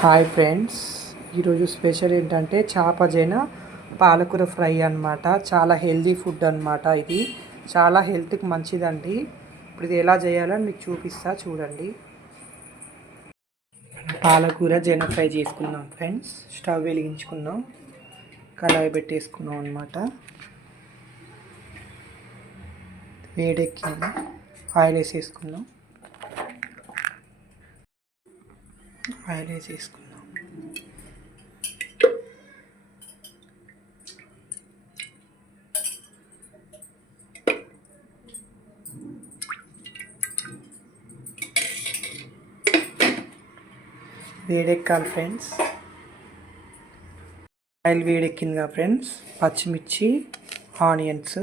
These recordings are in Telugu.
హాయ్ ఫ్రెండ్స్ ఈరోజు స్పెషల్ ఏంటంటే చేపజైన పాలకూర ఫ్రై అన్నమాట. చాలా హెల్దీ ఫుడ్ అనమాట ఇది. చాలా హెల్త్కి మంచిదండి. ఇప్పుడు ఇది ఎలా చేయాలో మీకు చూపిస్తా చూడండి. పాలకూర జైన ఫ్రై చేసుకున్నాం ఫ్రెండ్స్ స్టవ్ వెలిగించుకున్నాం కళాయి పెట్టేసుకున్నాం అనమాట వేడెక్కింది. ఆయిల్ వేసేసుకున్నాం ఆయిల్ వేసేసుకుందాం వేడెక్కాలి ఫ్రెండ్స్. ఆయిల్ వేడెక్కిందిగా ఫ్రెండ్స్. పచ్చిమిర్చి ఆనియన్స్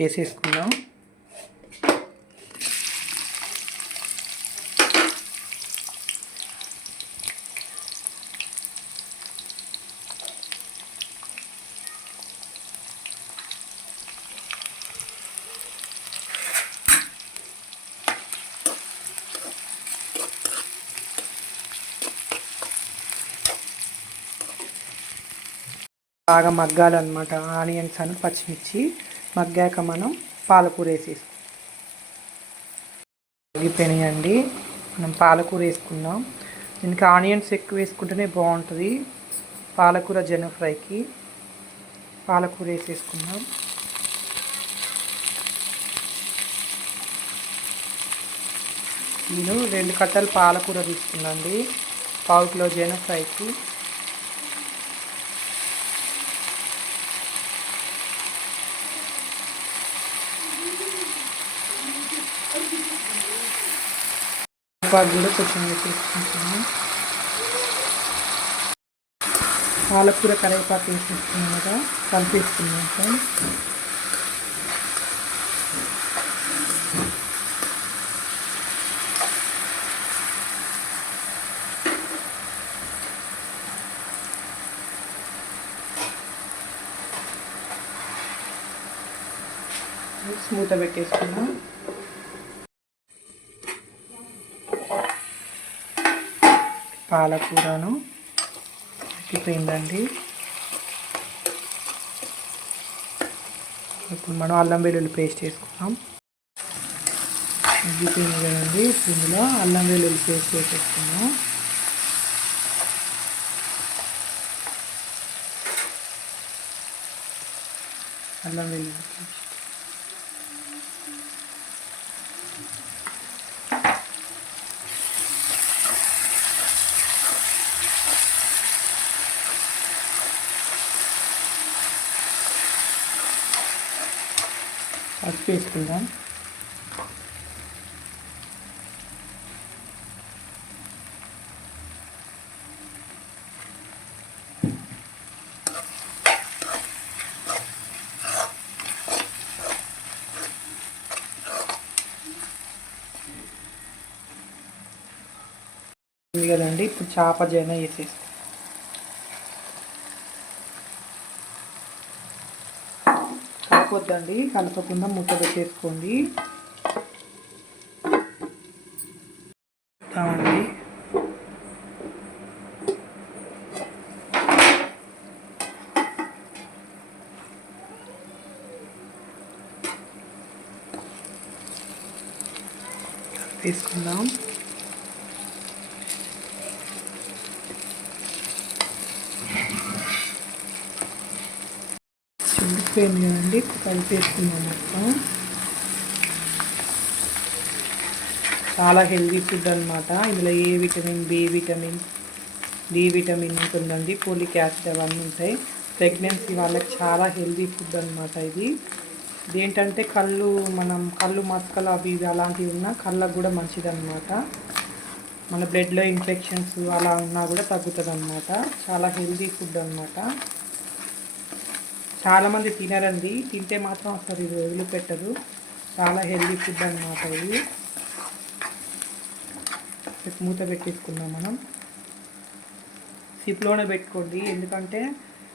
వేసేసుకుందాం. బాగా మగ్గాలన్నమాట. ఆనియన్స్ అని పచ్చిమిర్చి మగ్గాక మనం పాలకూర వేసేసుకుందాం మగ్గిపోయినాయండి. మనం పాలకూర వేసుకుందాం. దీనికి ఆనియన్స్ ఎక్కువ వేసుకుంటేనే బాగుంటుంది. పాలకూర జన ఫ్రైకి పాలకూర వేసేసుకుందాం. నేను రెండు కట్టలు పాలకూర తీసుకున్నాండి. పావు కిలో జన ఫ్రైకి కరివేపాకు కూడా కొంచెం వేసేసుకుంటున్నాను. పాలకూర కరివేపాకు వేసేసుకున్నాం కదా కలిపేసుకున్నాం స్మూత్ పెట్టేసుకున్నాం పాలకూరను ఉడికిపోయిందండి. ఇప్పుడు మనం అల్లం వెల్లుల్లి పేస్ట్ వేసుకున్నాం ఉగ్గిపోయింది కదండి. ఇందులో అల్లం వెల్లుల్లి పేస్ట్ వేసేసుకున్నాం అల్లం వెల్లుల్లి పేస్ట్. పసుపు వేసుకుందాం ఉంది కదండి ఇప్పుడు చేప జన వేసేసుకో కలపొద్దండి కలపకుండా మూత పెట్టేసుకోండి. తీసుకుందాం. ఉడికిపోయింది కదండి. కలిపేసుకున్నాం మొత్తం చాలా హెల్దీ ఫుడ్ అనమాట ఇందులో A vitamin B vitamin D vitamin ఉంటుందండి. పోలిక్ యాసిడ్ అవన్నీ ఉంటాయి. ప్రెగ్నెన్సీ వాళ్ళకి చాలా హెల్దీ ఫుడ్ అనమాట ఇది. ఇదేంటంటే కళ్ళు మనం కళ్ళు మస్కలు అవి ఇవి అలాంటివి ఉన్నా కళ్ళకు కూడా మంచిదన్నమాట. మన బ్లడ్లో ఇన్ఫెక్షన్స్ అలా ఉన్నా కూడా తగ్గుతుంది అనమాట చాలా హెల్దీ ఫుడ్ అనమాట చాలామంది తినరండి. తింటే మాత్రం అసలు ఇది వదిలిపెట్టదు చాలా హెల్దీ ఫుడ్ అనమాట ఇది. మూత పెట్టేసుకుందాం మనం. సిప్లోనే పెట్టుకోండి. ఎందుకంటే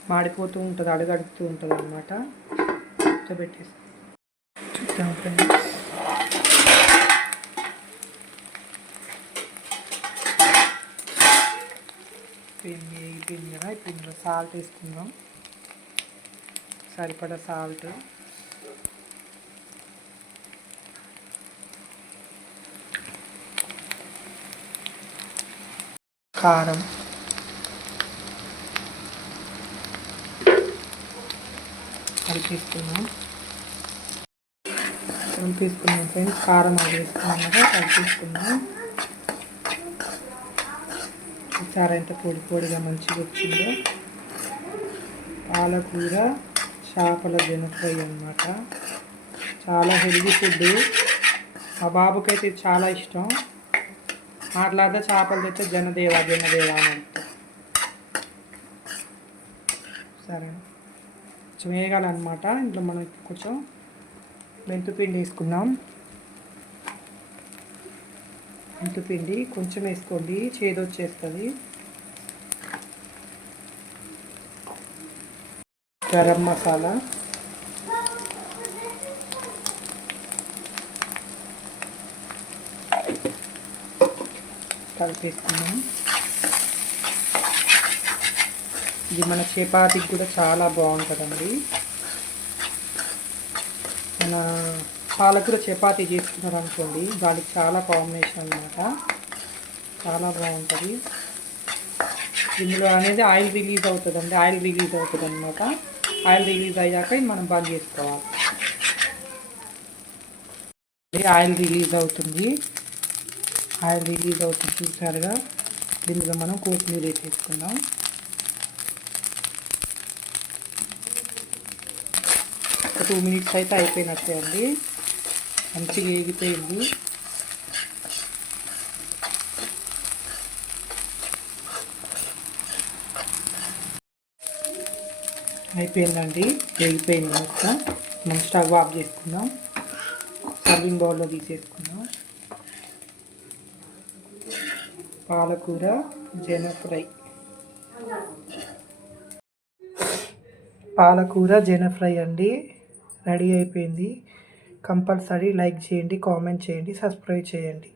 మాడిపోతూ ఉంటుంది అడుగడుగుతూ ఉంటుంది అనమాట మూత పెట్టేసి చూద్దాం ఫ్రెండ్స్. అయిపోయింది అయిపోయింది కదా ఇప్పుడు సాల్ట్ వేసుకుందాం. సరిపడ సాల్ట్. కారం. కలిపిస్తున్నాం కలిపేసుకున్నాం ఫ్రెండ్స్. కారం అది వేసుకున్నాం కదా కలిపేసుకున్నాం ఎంత పొడి పొడిగా మంచిగా వచ్చిందో. పాలకూర. చేపల జనఫ్రై అనమాట చాలా హెల్దీ ఫుడ్ మా బాబుకైతే చాలా ఇష్టం. మాట్లాడితే చేపలు తెచ్చే జనదేవ జనదేవ అని సరే. కొంచెం వేగాలన్నమాట ఇంట్లో మనం కొంచెం మెంతుపిండి వేసుకున్నాం మెంతుపిండి కొంచెం వేసుకోండి. చేదొచ్చేస్తుంది. గరం మసాలా. కలిపేసుకున్నాం ఇది మన చపాతీకి కూడా చాలా బాగుంటుందండి. మన పాలకూర చపాతీ చేసుకున్నారు అనుకోండి దానికి చాలా కాంబినేషన్ అనమాట చాలా బాగుంటుంది. ఇందులో అనేది ఆయిల్ రిలీజ్ అవుతుందండి ఆయిల్ రిలీజ్ అవుతుంది అనమాట ఆయిల్ రిలీజ్ అయ్యాక మనం బంద్ చేసుకోవాలి. ఆయిల్ రిలీజ్ అవుతుంది. ఆయిల్ రిలీజ్ అవుతుంది చూసారుగా. దీనిలో మనం కొత్తిమీర వేసేసుకుందాం. ఒక టూ మినిట్స్ అయితే అయిపోయినట్టే అండి. మంచిగా వేగిపోయింది. అయిపోయిందండి వేగిపోయింది మొత్తం. మనం స్టవ్ ఆఫ్ చేసుకుందాం సర్వింగ్ బౌల్లో తీసేసుకుందాం పాలకూర జన ఫ్రై పాలకూర జన ఫ్రై అండి. రెడీ అయిపోయింది. కంపల్సరీ లైక్ చేయండి కామెంట్ చేయండి సబ్స్క్రైబ్ చేయండి.